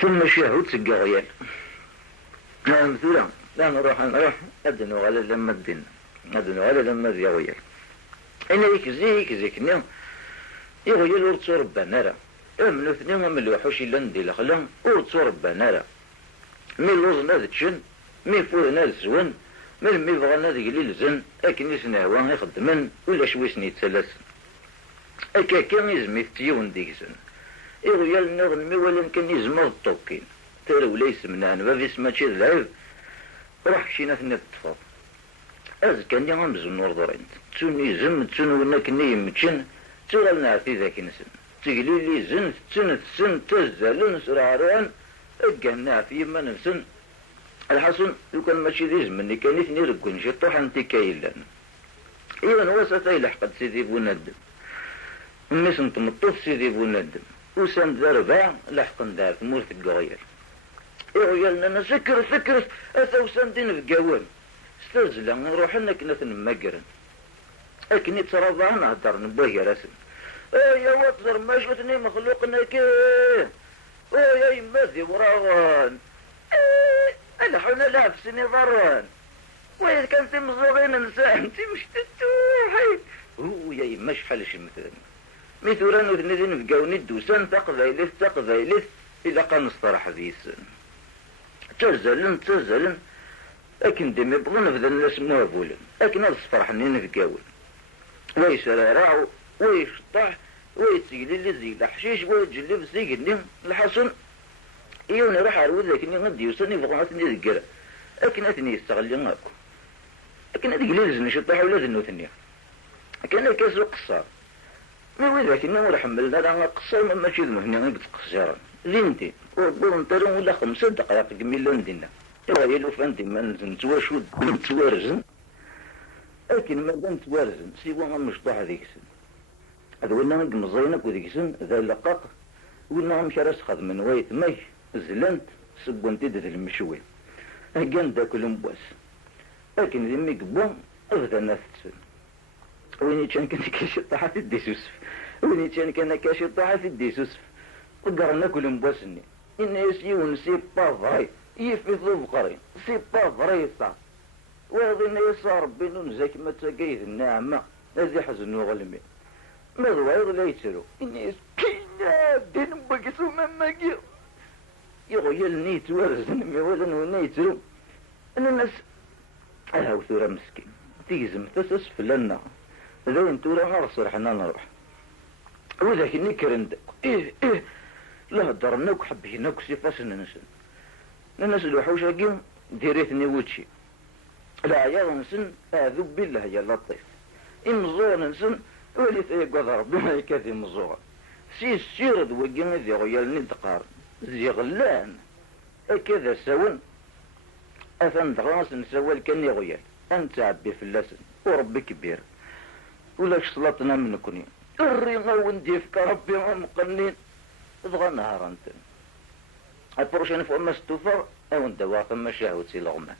ثم شهود سقاغيال نعم مثلا لا نروح أدنو على لما الدين أدنو على لما ذي غيال إن يكزيك نعم يغيال ورد ربنا را من اثنين من الوحوش لندي لخلا ورد ربنا را مي لوزنا ذتشن مي فورنا الزون من مي بغانا ذي قليل زن أكن يسنعوان يخدمن ولا شويسني يتسلس أكا كان يزمي تيون ديكسن يغيال نغن مي ولا كان يزمر الطوكين تارو ليس منان ما في سما تشي العيب راح شينا ثني الطفاف از كان يغم زنور ضرين تسوني زم تسوني ونا كني يمتشن تغلنا عثي ذاك نسن تقلي لي زن تسن تزالن سرعروان اقنا في يما نفسن الحسن لو كان ماشي ذي زمني كان يثني ركون شي طوح انتي كايلان ايوان وسط يلحق سيدي بوندم ميس انت مطوف سيدي بوندم وسند ذربع لحق دار مورث القغير يغيالنا انا سكر اثا وسندين في قوام استرزلا نروح لنا كنا نمقرن اكني ترضى نهدر نبهي راسن يا وطزر ما شفتني مخلوقنا كيه يا يماذي وراغان انا حنا لابسني ضران وإذا كانت مزوغين نساء انت مش تتوحي هو يا يما شحالش مثلا وثنين في قاوني دوسان تقضى إذا كان نصطرح ذي السن تزلن لكن دم يبغون في الناس موابولا لكن هذا الصفرحنين في قاول ويسرع ويشطح ويتسيلي اللي زي الحشيش ويجلب سيقني الحسن يوني راح أروي لكن يغدي يوصلني بغنات ذكرى لكن أثني يستغل يناكو لكن هذه قليل نشطح ولا ذنو ثنيا كان كاسو قصار ما وين لكن ما راح حملنا على قصار ما شي ذمهني بتقصيرا زينتي وبونترون ولا 5 دقائق مليون دينا يا لو فهمتي ما نتواشود نتوارزن لكن ما دام توارزن سيوا مشطح هذيك السن هذا ولا مزينك وذيك السن ذا لقاق ولا مش راسخذ من ويت مي زلنت سبونتي ديال المشوي كان داكل مبواس لكن ذي ميكبون ابدا الناس تسن وين كان كاشي طاحه في الديسوسف وين كان كاشي طاحه في الديسوسف وقرنا كل مبوسني إن يسيون سي با فري يفيضو بقري سي با فري صح وهذا يسار بينون زاك ما تقيد النعمة هذي حزنو غلمي ماذا وايض لا يتسرو إن يسكينا دين بقسو مماقي يغيلني توارزن ميوالن ونا يتسرو أنا الناس أهو ثورة مسكين تيزم تسس لنا ذا انتورا غرصر حنا نروح وذاك نكرند لا درناك حبيناك سيفاس ننسى الوحوش هاكيهم ديريتني وتشي لا يا نسن اعوذ بالله يا لطيف امزور نسن ولي ثيقظ ربنا يكاثي مزور سيرد وقينا ذي غيالني دقار ذي غلان هكذا سون اثن دغاس نسوال كان يغيال انت عبي فلاسن وربي كبير ولاش صلاتنا منكني الريغا ونديفك ربي مقنين ضغى نهار انت البروشين فوق ما ستوفر او ندوا ثم شهوتي لغمان